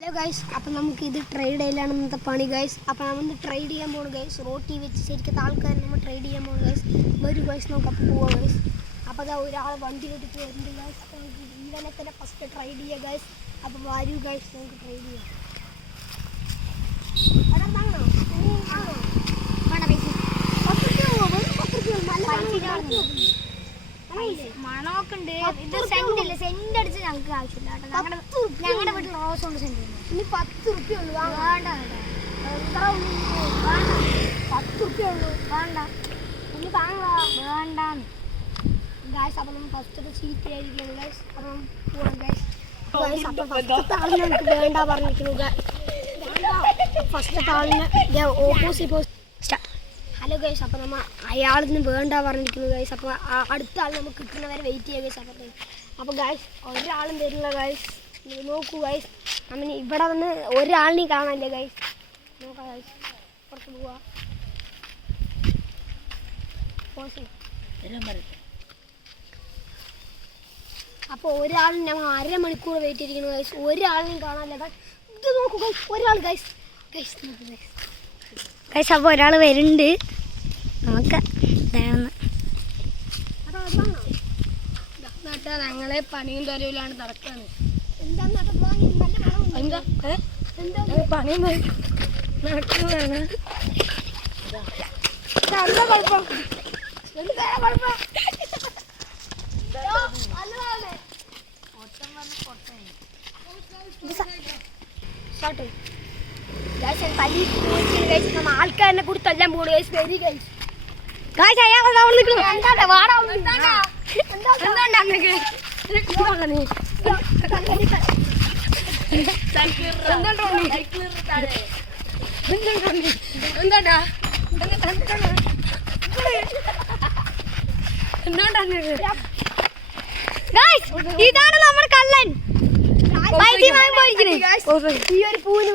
Hello guys, അപ്പോൾ നമുക്ക് ഇത് ട്രേഡ് ചെയ്യലാണ് ഇന്നത്തെ പണി ഗൈസ്. അപ്പോൾ നമ്മൾ ട്രേഡ് ചെയ്യാൻ പോകുന്നു ഗൈസ്. റോട്ടി വെച്ച് ശരിക്കും ആൾക്കാർ നമ്മൾ ട്രേഡ് ചെയ്യാൻ പോകുന്നു ഗൈസ്. വരും ഗൈസ്, നമുക്ക് അപ്പോൾ പോവാം ഗൈസ്. അപ്പോൾ അതാ ഒരാൾ വണ്ടി എടുത്ത് വരുന്നുണ്ട് ഗൈസ്. ഇവനെ തന്നെ ഫസ്റ്റ് ട്രേഡ് ചെയ്യുക ഗൈസ്. അപ്പോൾ വരൂ ഗൈസ്, നമുക്ക് ട്രേഡ് ചെയ്യാം. മണമൊക്കെ ഉണ്ട്. ഇത് സെന്റ് ഇല്ല, സെന്റ് അടിച്ച് ഞങ്ങൾക്ക് ആവശ്യമില്ല. ഞങ്ങളുടെ വീട്ടിൽ റോസ് കൊണ്ട് സെന്റ് ഇനി 10 റുപ്യ ഉള്ളൂ. വേണ്ട 10 റുപ്യ ഉള്ളൂ. വേണ്ട ഇനി വാങ്ങ വേണ്ട ഗൈസ്. അപ്പോൾ നമ്മൾ ഫസ്റ്റ് ചീറ്റ് ആയിരിക്കും ഗൈസ്. അപ്പോൾ പോവാം ഗൈസ്. അപ്പോൾ ഫസ്റ്റത്തെ ആളിനെ നമുക്ക് വേണ്ട പറഞ്ഞിരിക്കുന്നു. ഫസ്റ്റത്തെ ആളിനെ ഓപ്പോസിറ്റ്. ഹലോ ഗൈസ്, അപ്പോൾ നമ്മൾ അയാളിന് വേണ്ട പറഞ്ഞിരിക്കുന്നു ഗൈസ്. അപ്പോൾ അടുത്ത ആൾ നമുക്ക് കിട്ടുന്നവരെ വെയിറ്റ് ചെയ്യുക ഗൈസ്. അപ്പോൾ ഗൈസ് ഒരാളും തരില്ല ഗൈസ്. നോക്കൂ ഗൈസ്, നമ്മൾ ഇവിടെ വന്ന് ഒരാളിനെയും കാണാനില്ല ഗൈസ്. നോക്കാം ഗൈസ്, പുറത്ത് പോവാ. അപ്പോൾ ഒരാളും ഞങ്ങൾ 1/2 മണിക്കൂർ വെയിറ്റ് ചെയ്തിരിക്കുന്നു ഗൈസ്. ഒരാളിനെയും കാണാനില്ല ഗൈസ്. ഇത് നോക്കൂ ഗൈസ്, ഒരാൾ ഗൈസ്. ഗൈസ് നോക്കൂ ഗൈസ്. ഗൈസ്, അപ്പോൾ ഒരാൾ വരുന്നുണ്ട്. നമുക്ക് ഞങ്ങളെ പണിയും തരവിലാണ് നടക്കാണ്. പണിയും നടക്കുകയാണ്. എന്താ കുഴപ്പം? ആൾക്കാരെ കൂടി തല്ലാൻ പോകും ഗൈസ്. Very guys. ഇതാണ് നമ്മുടെ കള്ളൻ. ഈ ഒരു പൂവിന്